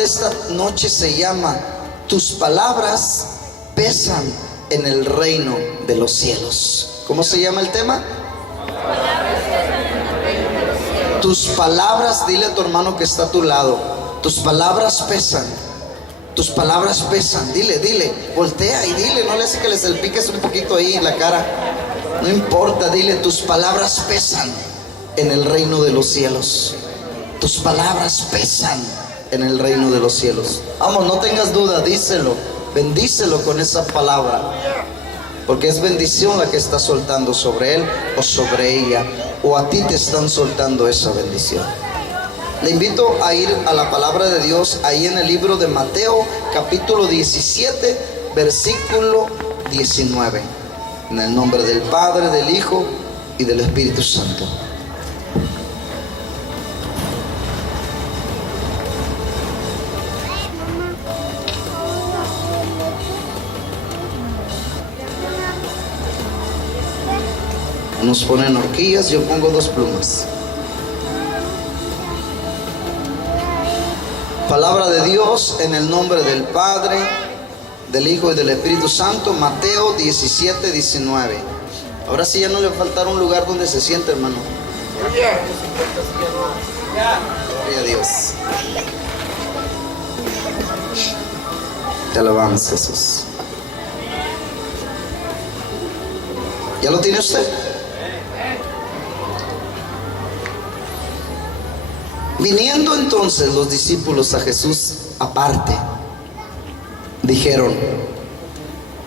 Esta noche se llama Tus palabras pesan en el reino de los cielos. ¿Cómo se llama el tema? Tus palabras, dile a tu hermano que está a tu lado, tus palabras pesan. Tus palabras pesan. Dile, voltea y dile, no le hace que le salpiques un poquito ahí en la cara. No importa, dile, tus palabras pesan en el reino de los cielos. Tus palabras pesan en el reino de los cielos. Vamos, no tengas duda, díselo, bendícelo con esa palabra, porque es bendición la que está soltando sobre él o sobre ella, o a ti te están soltando esa bendición. Le invito a ir a la palabra de Dios ahí en el libro de Mateo, capítulo 17, versículo 19. En el nombre del Padre, del Hijo y del Espíritu Santo. Nos ponen horquillas, yo pongo 2 plumas. Palabra de Dios en el nombre del Padre, del Hijo y del Espíritu Santo. Mateo 17, 19. Ahora sí ya no le faltará un lugar donde se siente, hermano. Gloria a Dios. Te alabamos, Jesús. ¿Ya lo tiene usted? Viniendo entonces los discípulos a Jesús aparte, dijeron: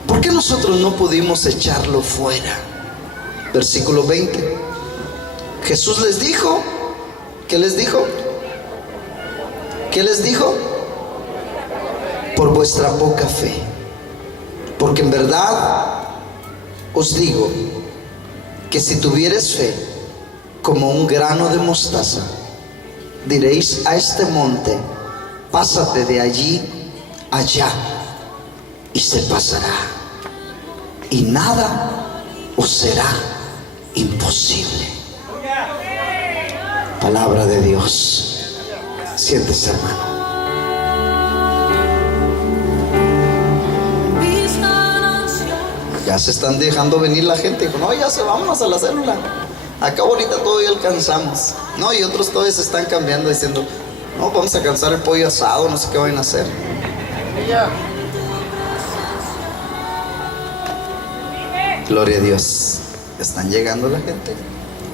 ¿por qué nosotros no pudimos echarlo fuera? Versículo 20. Jesús les dijo, ¿qué les dijo? ¿Qué les dijo? Por vuestra poca fe. Porque en verdad os digo que si tuvieres fe como un grano de mostaza, diréis a este monte: pásate de allí allá, y se pasará, y nada os será imposible. Palabra de Dios. Siéntese, hermano. Ya se están dejando venir la gente. No, ya se, vámonos a la célula. Acá ahorita todavía alcanzamos. No, y otros todavía se están cambiando diciendo: no, vamos a alcanzar el pollo asado, no sé qué van a hacer. Gloria a Dios. Están llegando la gente.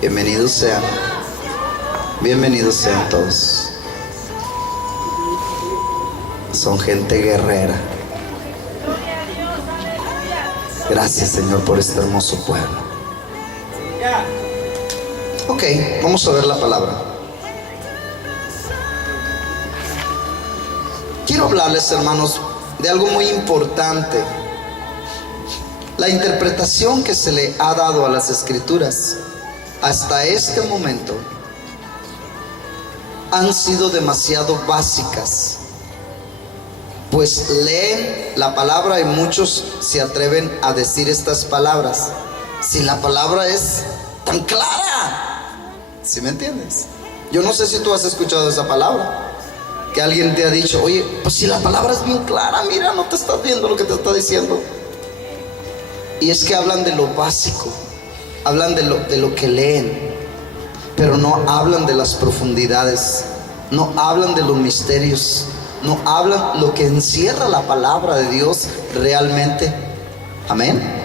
Bienvenidos sean. Bienvenidos sean todos. Son gente guerrera. Gracias, Señor, por este hermoso pueblo. Ok, vamos a ver la palabra. Quiero hablarles, hermanos, de algo muy importante. La interpretación que se le ha dado a las Escrituras hasta este momento han sido demasiado básicas, pues leen la palabra y muchos se atreven a decir estas palabras. Si la palabra es tan clara, ¿sí me entiendes? Yo no sé si tú has escuchado esa palabra, que alguien te ha dicho: oye, pues si la palabra es bien clara, mira, no te estás viendo lo que te está diciendo. Y es que hablan de lo básico, hablan de lo que leen, pero no hablan de las profundidades, no hablan de los misterios, no hablan lo que encierra la palabra de Dios realmente. Amén.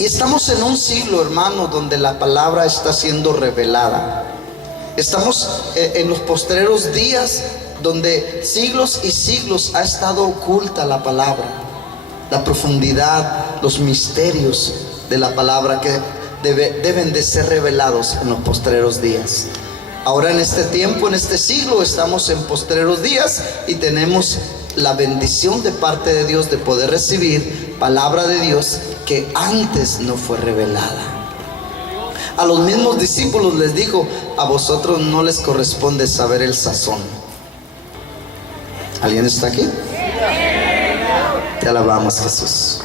Y estamos en un siglo, hermano, donde la palabra está siendo revelada. Estamos en los postreros días donde siglos y siglos ha estado oculta la palabra, la profundidad, los misterios de la palabra que deben de ser revelados en los postreros días. Ahora en este tiempo, en este siglo, estamos en postreros días y tenemos la bendición de parte de Dios de poder recibir palabra de Dios que antes no fue revelada. A los mismos discípulos les dijo: a vosotros no les corresponde saber el sazón. ¿Alguien está aquí? Te alabamos, Jesús.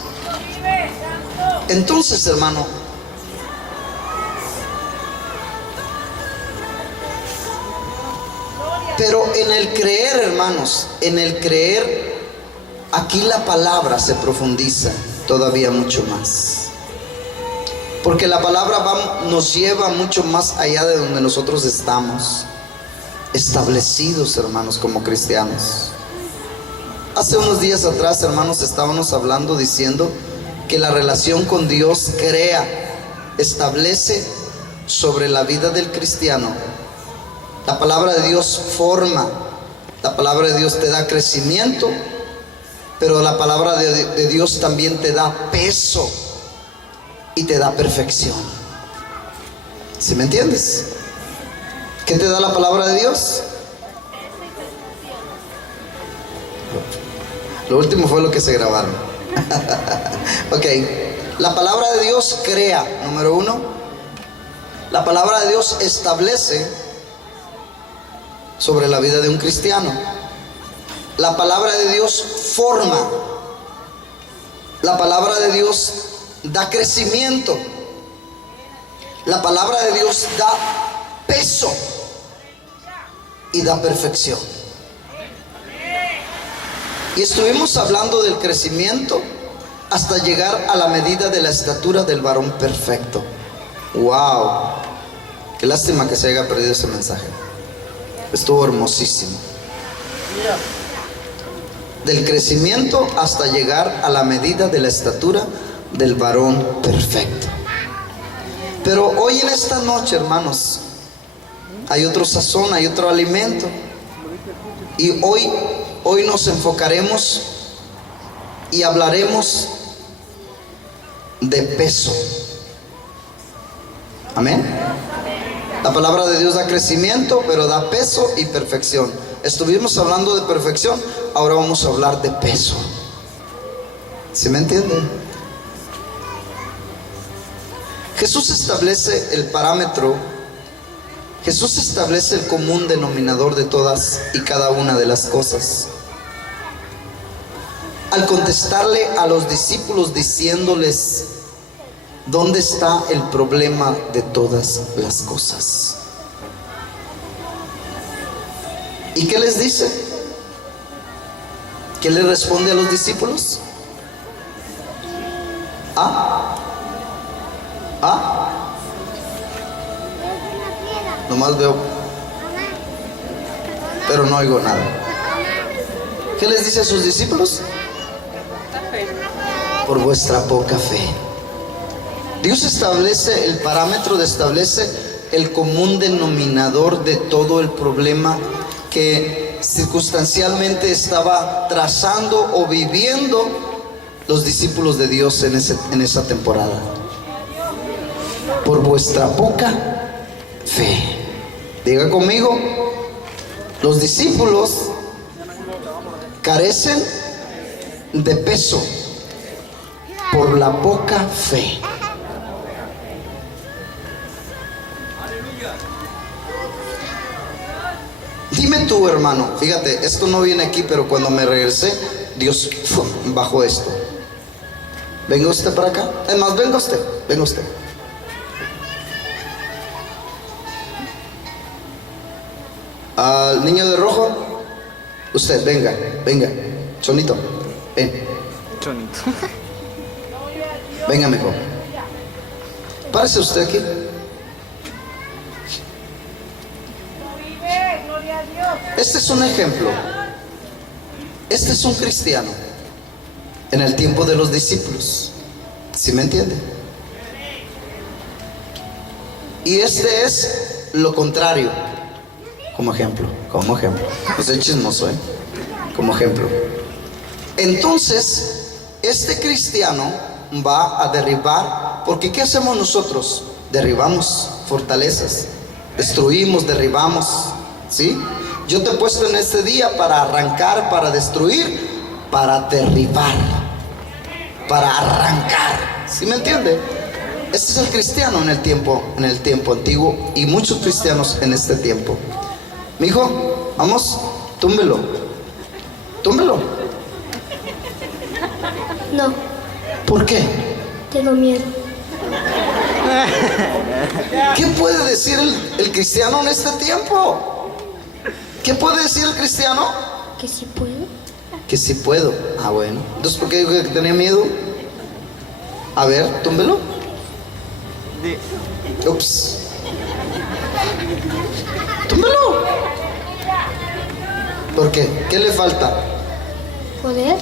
Entonces, hermano, Pero en el creer, hermanos, en el creer, aquí la palabra se profundiza todavía mucho más. Porque la palabra nos lleva mucho más allá de donde nosotros estamos establecidos, hermanos, como cristianos. Hace unos días atrás, hermanos, estábamos hablando diciendo que la relación con Dios crea, establece sobre la vida del cristiano. La palabra de Dios forma, la palabra de Dios te da crecimiento, pero la palabra de Dios también te da peso y te da perfección. ¿Sí me entiendes? ¿Qué te da la palabra de Dios? Lo último fue lo que se grabaron. Ok, la palabra de Dios crea, número uno. La palabra de Dios establece sobre la vida de un cristiano. La palabra de Dios forma. La palabra de Dios da crecimiento. La palabra de Dios da peso y da perfección. Y estuvimos hablando del crecimiento hasta llegar a la medida de la estatura del varón perfecto. ¡Wow! Qué lástima que se haya perdido ese mensaje. Estuvo hermosísimo. Del crecimiento hasta llegar a la medida de la estatura del varón perfecto. Pero hoy en esta noche, hermanos, hay otro sazón, hay otro alimento. Y hoy nos enfocaremos y hablaremos de peso. Amén. La palabra de Dios da crecimiento, pero da peso y perfección. Estuvimos hablando de perfección, ahora vamos a hablar de peso. ¿Sí me entienden? Jesús establece el parámetro, Jesús establece el común denominador de todas y cada una de las cosas. Al contestarle a los discípulos diciéndoles: ¿dónde está el problema de todas las cosas? ¿Y qué les dice? ¿Qué le responde a los discípulos? Nomás veo, pero no oigo nada. ¿Qué les dice a sus discípulos? Por vuestra poca fe. Dios establece el parámetro, establece el común denominador de todo el problema que circunstancialmente estaba trazando o viviendo los discípulos de Dios en esa temporada. Por vuestra poca fe. Diga conmigo, los discípulos carecen de peso por la poca fe. Dime tú, hermano, fíjate, esto no viene aquí, pero cuando me regresé, Dios bajó esto. Venga usted para acá. Además, venga usted. Al niño de rojo, usted, venga. Chonito, ven. Chonito. Venga, mejor. Párese usted aquí. Este es un ejemplo. Este es un cristiano en el tiempo de los discípulos. ¿Sí me entiende? Y este es lo contrario. Como ejemplo. No soy chismoso, como ejemplo. Entonces, este cristiano va a derribar, porque ¿qué hacemos nosotros? Derribamos fortalezas, destruimos, derribamos, ¿sí? Yo te he puesto en este día para arrancar, para destruir, para derribar, para arrancar. ¿Sí me entiende? Este es el cristiano en el tiempo antiguo y muchos cristianos en este tiempo. Mi hijo, vamos, túmbelo. No, ¿Por qué? tengo miedo. ¿Qué puede decir el cristiano en este tiempo? ¿Qué puede decir el cristiano? Que sí puedo. Que sí puedo. Ah, bueno. Entonces, ¿por qué dijo que tenía miedo? A ver, túmbelo. Ups. Túmbelo. ¿Por qué? ¿Qué le falta? Poder.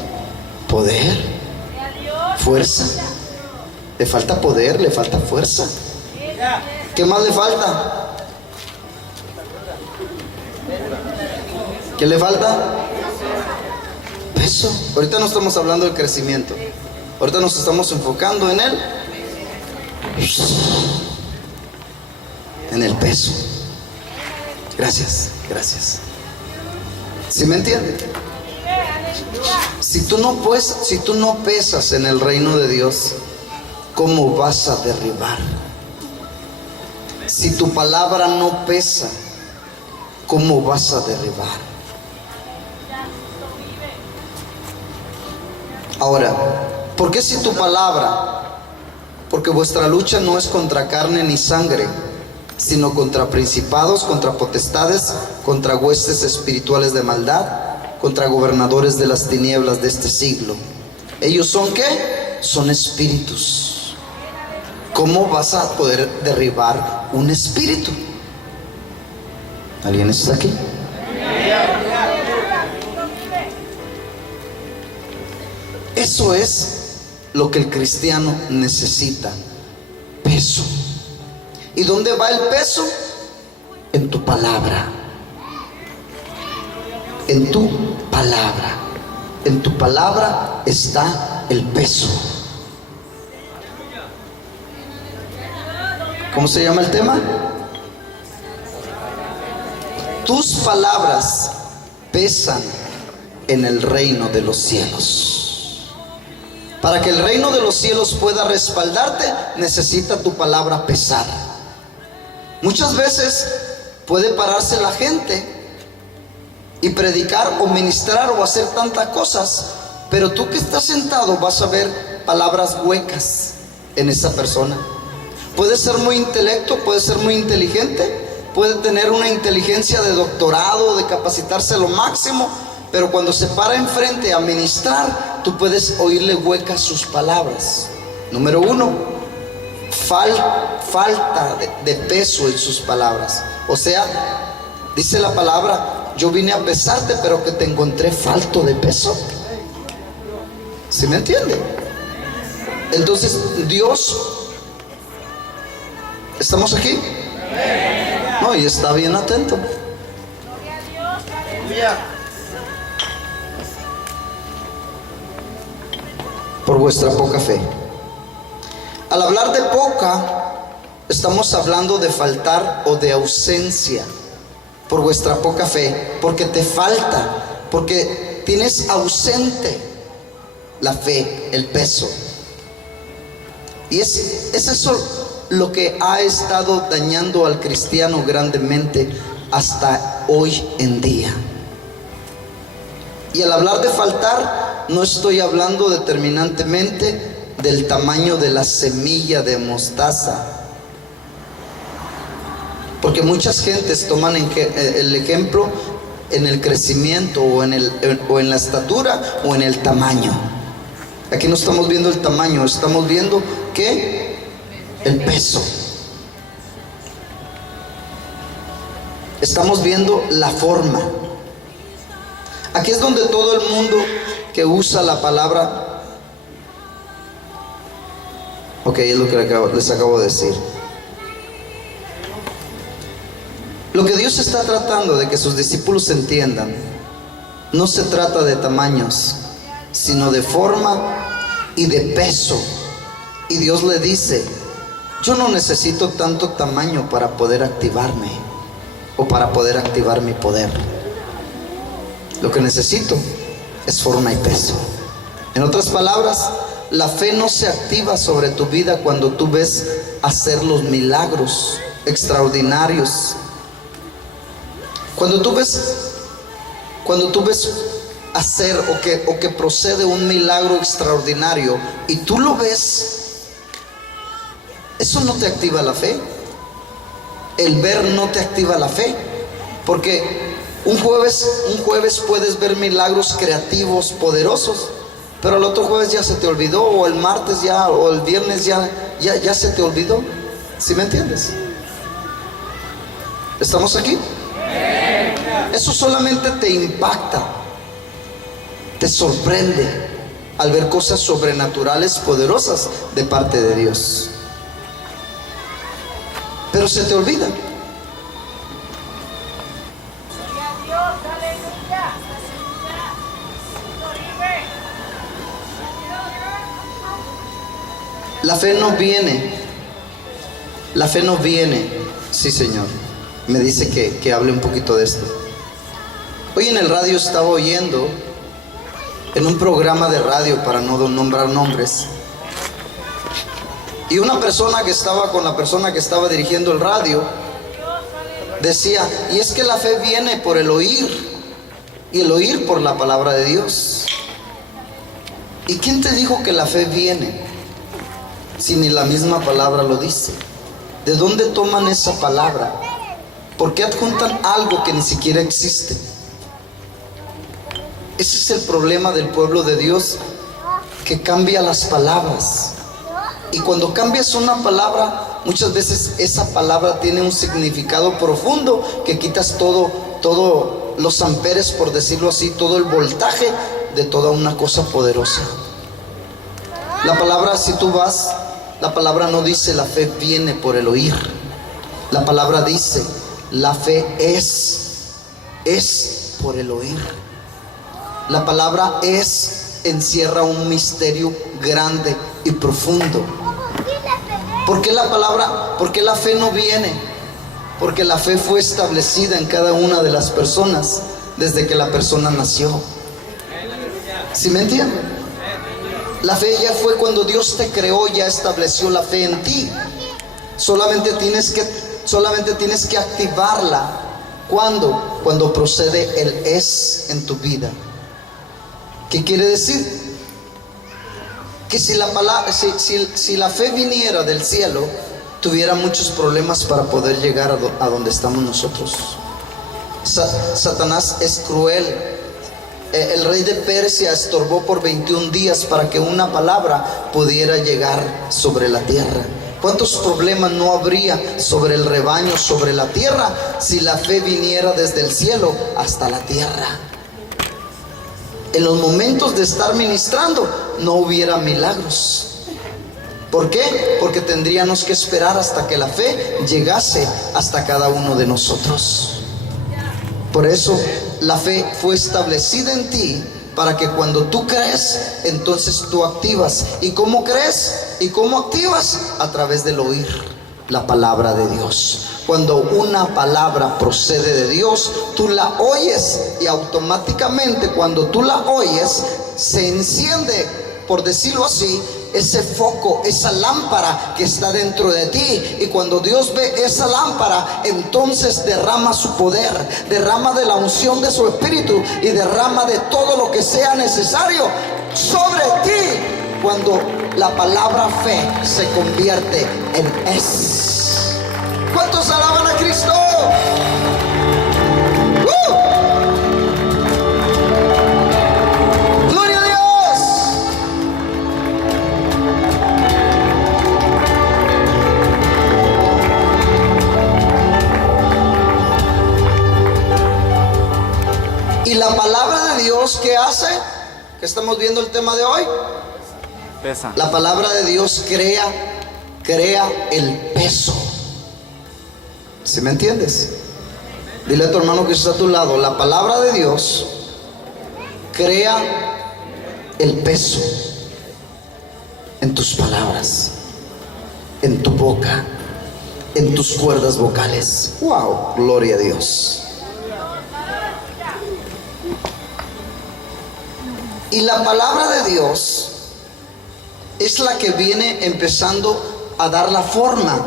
Poder. Fuerza. Le falta poder, le falta fuerza. ¿Qué más le falta? ¿Qué le falta? Peso. Ahorita no estamos hablando del crecimiento. Ahorita nos estamos enfocando en el peso. Gracias, gracias. ¿Sí me entiende? Si tú no pesas en el reino de Dios, ¿cómo vas a derribar? Si tu palabra no pesa, ¿cómo vas a derribar? Ahora, ¿por qué si tu palabra? Porque vuestra lucha no es contra carne ni sangre, sino contra principados, contra potestades, contra huestes espirituales de maldad, contra gobernadores de las tinieblas de este siglo. ¿Ellos son qué? Son espíritus. ¿Cómo vas a poder derribar un espíritu? ¿Alguien está aquí? Eso es lo que el cristiano necesita: peso. ¿Y dónde va el peso? En tu palabra. En tu palabra. En tu palabra está el peso. ¿Cómo se llama el tema? Tus palabras pesan en el reino de los cielos. Para que el reino de los cielos pueda respaldarte, necesita tu palabra pesar. Muchas veces puede pararse la gente y predicar o ministrar o hacer tantas cosas, pero tú que estás sentado vas a ver palabras huecas en esa persona. Puede ser muy intelecto, puede ser muy inteligente, puede tener una inteligencia de doctorado, de capacitarse a lo máximo, pero cuando se para enfrente a ministrar, tú puedes oírle huecas sus palabras. Número uno, falta de peso en sus palabras. O sea, dice la palabra: yo vine a pesarte, pero que te encontré falto de peso. ¿Sí me entiende? Entonces, Dios, ¿estamos aquí? No, y está bien atento. Por vuestra poca fe. Al hablar de poca, estamos hablando de faltar o de ausencia. Por vuestra poca fe, porque te falta, porque tienes ausente la fe, el peso. Y es eso lo que ha estado dañando al cristiano grandemente hasta hoy en día. Y al hablar de faltar, no estoy hablando determinantemente del tamaño de la semilla de mostaza, porque muchas gentes toman el ejemplo en el crecimiento o en la estatura o en el tamaño. Aquí no estamos viendo el tamaño, estamos viendo ¿qué? El peso. Estamos viendo la forma. Aquí es donde todo el mundo que usa la palabra, ok, es lo que les acabo de decir. Lo que Dios está tratando de que sus discípulos entiendan, no se trata de tamaños, sino de forma y de peso. Y Dios le dice: yo no necesito tanto tamaño para poder activarme o para poder activar mi poder. Lo que necesito es forma y peso. En otras palabras, la fe no se activa sobre tu vida cuando tú ves hacer los milagros extraordinarios. Cuando tú ves hacer o que procede un milagro extraordinario y tú lo ves, eso no te activa la fe. El ver no te activa la fe, porque Un jueves puedes ver milagros creativos, poderosos, pero el otro jueves ya se te olvidó, o el martes ya, o el viernes ya se te olvidó. ¿Sí me entiendes? ¿Estamos aquí? Eso solamente te impacta, te sorprende al ver cosas sobrenaturales, poderosas de parte de Dios. Pero se te olvida. La fe no viene. La fe no viene. Sí, Señor. Me dice que hable un poquito de esto. Hoy en el radio estaba oyendo, en un programa de radio, para no nombrar nombres, y una persona que estaba con la persona que estaba dirigiendo el radio decía: y es que la fe viene por el oír, y el oír por la palabra de Dios. ¿Y quién te dijo que la fe viene si ni la misma palabra lo dice? ¿De dónde toman esa palabra? ¿Por qué adjuntan algo que ni siquiera existe? Ese es el problema del pueblo de Dios, que cambia las palabras. Y cuando cambias una palabra, muchas veces esa palabra tiene un significado profundo, que quitas todo los amperes, por decirlo así, todo el voltaje de toda una cosa poderosa. La palabra, si tú vas, la palabra no dice la fe viene por el oír. La palabra dice la fe es por el oír. La palabra encierra un misterio grande y profundo. ¿Por qué la palabra? ¿Por qué la fe no viene? Porque la fe fue establecida en cada una de las personas desde que la persona nació. ¿Sí me entienden? La fe ya fue cuando Dios te creó, ya estableció la fe en ti. Solamente tienes que activarla. ¿Cuándo? Cuando procede el es en tu vida. ¿Qué quiere decir? Que si la fe viniera del cielo, tuviera muchos problemas para poder llegar a donde estamos nosotros. Satanás es cruel. El rey de Persia estorbó por 21 días para que una palabra pudiera llegar sobre la tierra. ¿Cuántos problemas no habría sobre el rebaño, sobre la tierra, si la fe viniera desde el cielo hasta la tierra? En los momentos de estar ministrando no hubiera milagros. ¿Por qué? Porque tendríamos que esperar hasta que la fe llegase hasta cada uno de nosotros. Por eso la fe fue establecida en ti, para que cuando tú crees, entonces tú activas. ¿Y cómo crees? ¿Y cómo activas? A través del oír la palabra de Dios. Cuando una palabra procede de Dios, tú la oyes, y automáticamente cuando tú la oyes, se enciende, por decirlo así, ese foco, esa lámpara que está dentro de ti. Y cuando Dios ve esa lámpara, entonces derrama su poder, derrama de la unción de su espíritu, y derrama de todo lo que sea necesario sobre ti, cuando la palabra fe se convierte en es. ¿Cuántos alaban a Cristo? ¡Gloria a Dios! Y la palabra de Dios, ¿qué hace? ¿Qué estamos viendo el tema de hoy? Pesa. La palabra de Dios crea el peso. ¿Sí me entiendes? Dile a tu hermano que está a tu lado: la palabra de Dios crea el peso en tus palabras, en tu boca, en tus cuerdas vocales. ¡Wow! Gloria a Dios. Y la palabra de Dios es la que viene empezando a dar la forma.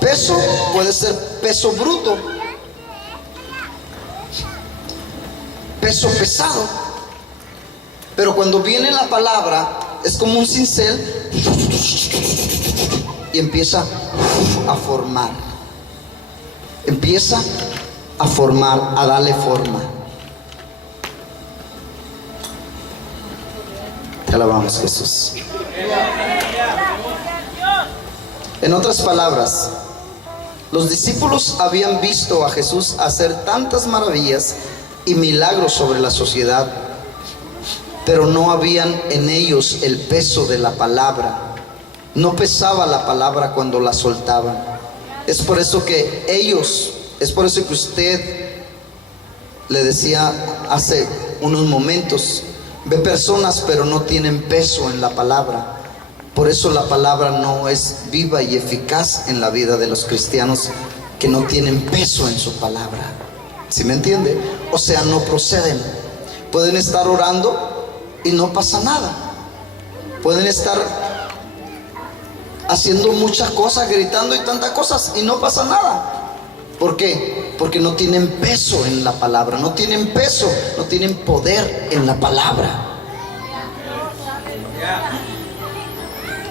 Peso puede ser peso bruto, peso pesado, pero cuando viene la palabra es como un cincel y empieza a formar, empieza a formar, a darle forma. Te alabamos, Jesús. En otras palabras, los discípulos habían visto a Jesús hacer tantas maravillas y milagros sobre la sociedad, pero no habían en ellos el peso de la palabra. No pesaba la palabra cuando la soltaban. Es por eso que usted le decía hace unos momentos, ve personas pero no tienen peso en la palabra. Por eso la palabra no es viva y eficaz en la vida de los cristianos que no tienen peso en su palabra. ¿Sí me entiende? O sea, no proceden. Pueden estar orando y no pasa nada. Pueden estar haciendo muchas cosas, gritando y tantas cosas y no pasa nada. ¿Por qué? Porque no tienen peso en la palabra, no tienen peso, no tienen poder en la palabra.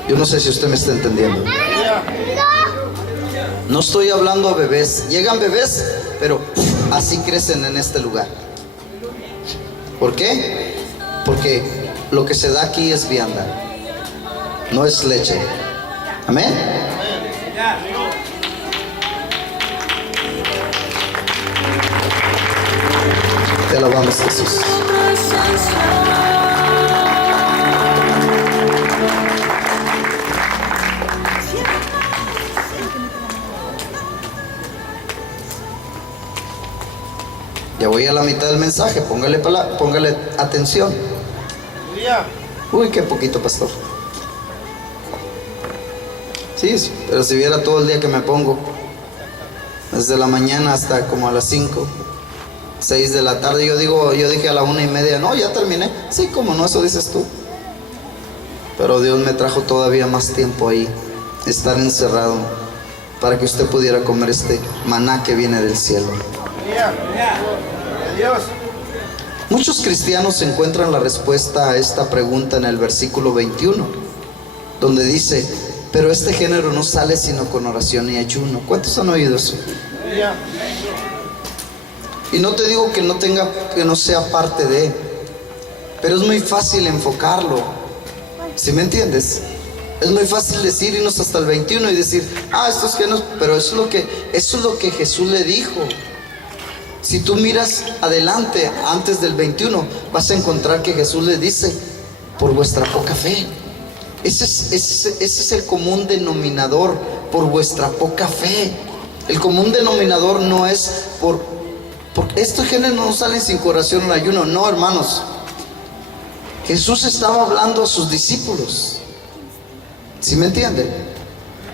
Yo no sé si usted me está entendiendo. No estoy hablando a bebés. Llegan bebés, pero así crecen en este lugar. ¿Por qué? Porque lo que se da aquí es vianda, no es leche. Amén. Te alabamos, Jesús. Ya voy a la mitad del mensaje, póngale atención. Uy, qué poquito, pastor. Sí, pero si viera todo el día que me pongo, desde la mañana hasta como a las 5, 6 de la tarde, yo dije a la 1:30, no, ya terminé. Sí, como no, eso dices tú. Pero Dios me trajo todavía más tiempo ahí, estar encerrado, para que usted pudiera comer este maná que viene del cielo. Muchos cristianos encuentran la respuesta a esta pregunta en el versículo 21, donde dice, pero este género no sale sino con oración y ayuno. ¿Cuántos han oído eso? Y no te digo que no sea parte de, pero es muy fácil enfocarlo. ¿Sí me entiendes? Es muy fácil decir, irnos hasta el 21 y decir, estos géneros, pero eso es lo que Jesús le dijo. Si tú miras adelante, antes del 21, vas a encontrar que Jesús le dice, por vuestra poca fe. Ese es el común denominador, por vuestra poca fe. El común denominador no es por estos géneros no salen sin oración y ayuno. No, hermanos. Jesús estaba hablando a sus discípulos. ¿Sí me entienden?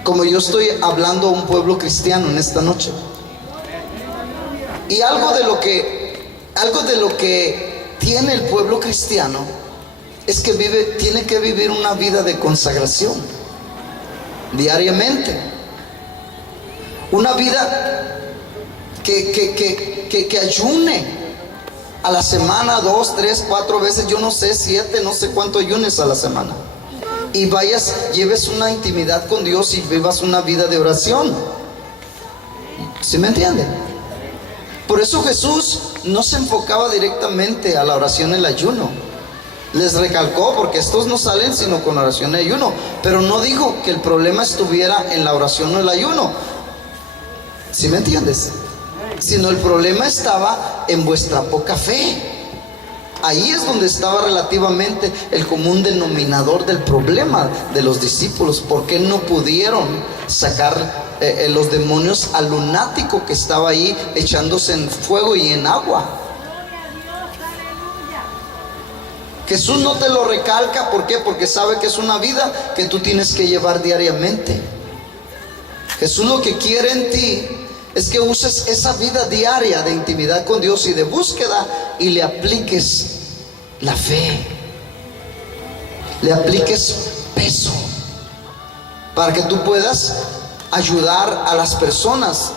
Como yo estoy hablando a un pueblo cristiano en esta noche. Y algo de lo que tiene el pueblo cristiano es que tiene que vivir una vida de consagración diariamente, una vida que ayune a la semana 2, 3, 4 veces, yo no sé, 7, no sé cuánto ayunes a la semana, y lleves una intimidad con Dios y vivas una vida de oración. ¿Sí me entienden? Por eso Jesús no se enfocaba directamente a la oración y el ayuno. Les recalcó, porque estos no salen sino con oración y ayuno, pero no dijo que el problema estuviera en la oración o el ayuno. ¿Sí me entiendes? Sino el problema estaba en vuestra poca fe. Ahí es donde estaba relativamente el común denominador del problema de los discípulos. ¿Por qué no pudieron sacar los demonios al lunático que estaba ahí echándose en fuego y en agua? Jesús no te lo recalca. ¿Por qué? Porque sabe que es una vida que tú tienes que llevar diariamente. Jesús lo que quiere en ti es que uses esa vida diaria de intimidad con Dios y de búsqueda y le apliques la fe, le apliques peso, para que tú puedas ayudar a las personas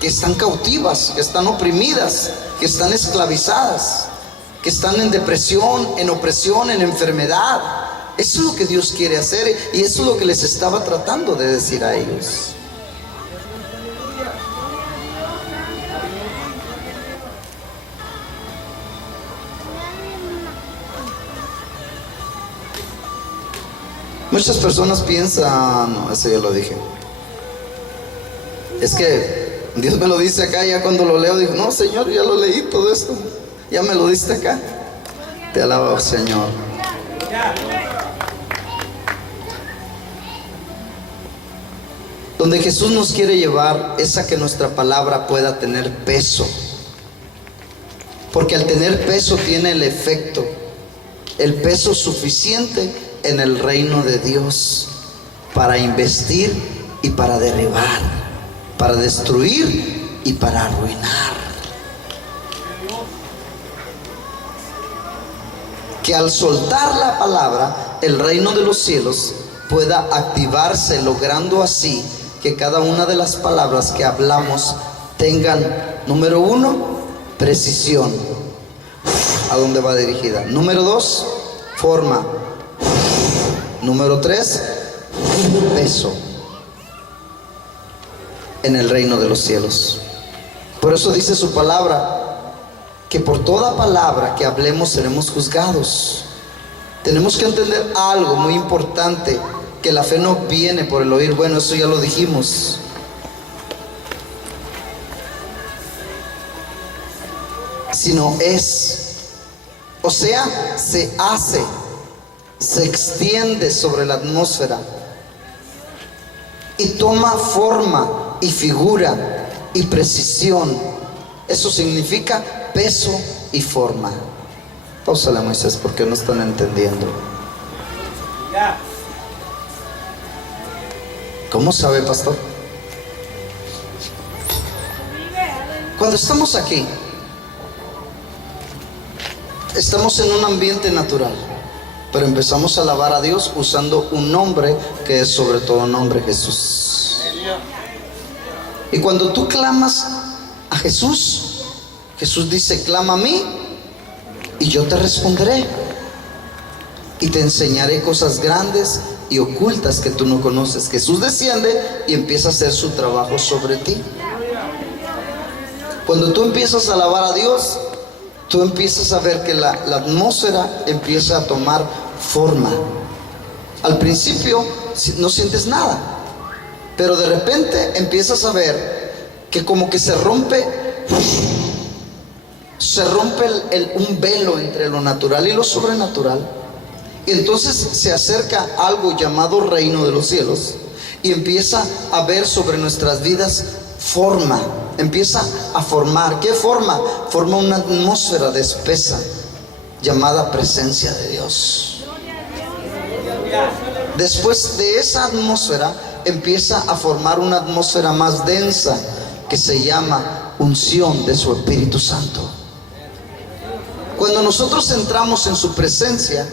que están cautivas, que están oprimidas, que están esclavizadas, que están en depresión, en opresión, en enfermedad. Eso es lo que Dios quiere hacer, y eso es lo que les estaba tratando de decir a ellos. Muchas personas piensan, no, eso ya lo dije. Es que Dios me lo dice acá, ya cuando lo leo digo, no, Señor, ya lo leí todo esto, ya me lo diste acá. Te alabo, Señor. Donde Jesús nos quiere llevar es a que nuestra palabra pueda tener peso. Porque al tener peso tiene el peso suficiente en el reino de Dios para investir y para derribar, para destruir y para arruinar. Que al soltar la palabra, el reino de los cielos pueda activarse, logrando así que cada una de las palabras que hablamos tengan, número 1, precisión, a dónde va dirigida. Número 2, forma. Número 3, peso en el reino de los cielos. Por eso dice su palabra, que por toda palabra que hablemos seremos juzgados. Tenemos que entender algo muy importante, que la fe no viene por el oír. Bueno, eso ya lo dijimos. Sino o sea, se hace, se extiende sobre la atmósfera y toma forma y figura y precisión. Eso significa peso y forma. Páusale, Moisés, porque no están entendiendo. ¿Cómo sabe, pastor? Cuando estamos aquí, estamos en un ambiente natural, pero empezamos a alabar a Dios usando un nombre que es sobre todo nombre, Jesús. Y cuando tú clamas a Jesús, Jesús dice, clama a mí y yo te responderé y te enseñaré cosas grandes y ocultas que tú no conoces. Jesús desciende y empieza a hacer su trabajo sobre ti. Cuando tú empiezas a alabar a Dios, tú empiezas a ver que la atmósfera empieza a tomar forma. Al principio no sientes nada, pero de repente empiezas a ver que como que se rompe un velo entre lo natural y lo sobrenatural. Y entonces se acerca algo llamado reino de los cielos y empieza a ver sobre nuestras vidas forma, empieza a formar. ¿Qué forma? Forma una atmósfera de espesa llamada presencia de Dios. Después de esa atmósfera empieza a formar una atmósfera más densa que se llama unción de su Espíritu Santo. Cuando nosotros entramos en su presencia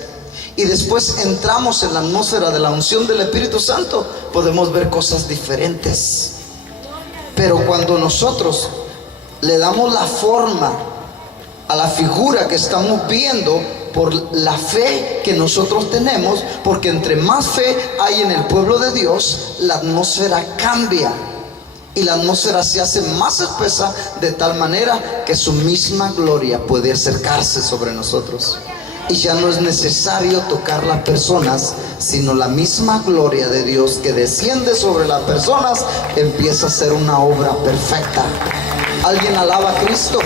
y después entramos en la atmósfera de la unción del Espíritu Santo, podemos ver cosas diferentes. Pero cuando nosotros le damos la forma a la figura que estamos viendo por la fe que nosotros tenemos, porque entre más fe hay en el pueblo de Dios, la atmósfera cambia y la atmósfera se hace más espesa, de tal manera que su misma gloria puede acercarse sobre nosotros. Y ya no es necesario tocar las personas, sino la misma gloria de Dios que desciende sobre las personas empieza a ser una obra perfecta. ¿Alguien alaba a Cristo?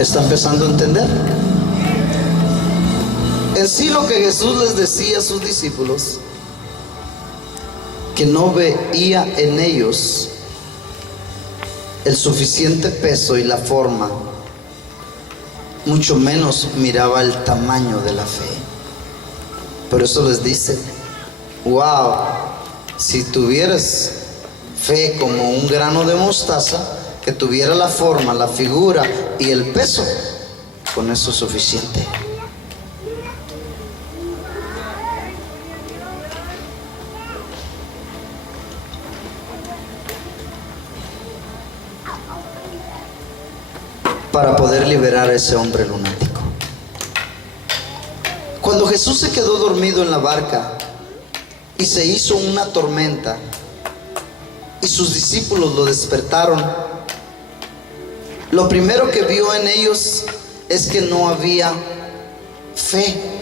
¿Está empezando a entender? En sí, lo que Jesús les decía a sus discípulos, que no veía en ellos el suficiente peso y la forma, mucho menos miraba el tamaño de la fe. Por eso les dice, wow, si tuvieras fe como un grano de mostaza, que tuviera la forma, la figura y el peso, con eso es suficiente. Para poder liberar a ese hombre lunático. Cuando Jesús se quedó dormido en la barca y se hizo una tormenta y sus discípulos lo despertaron, lo primero que vio en ellos es que no había fe.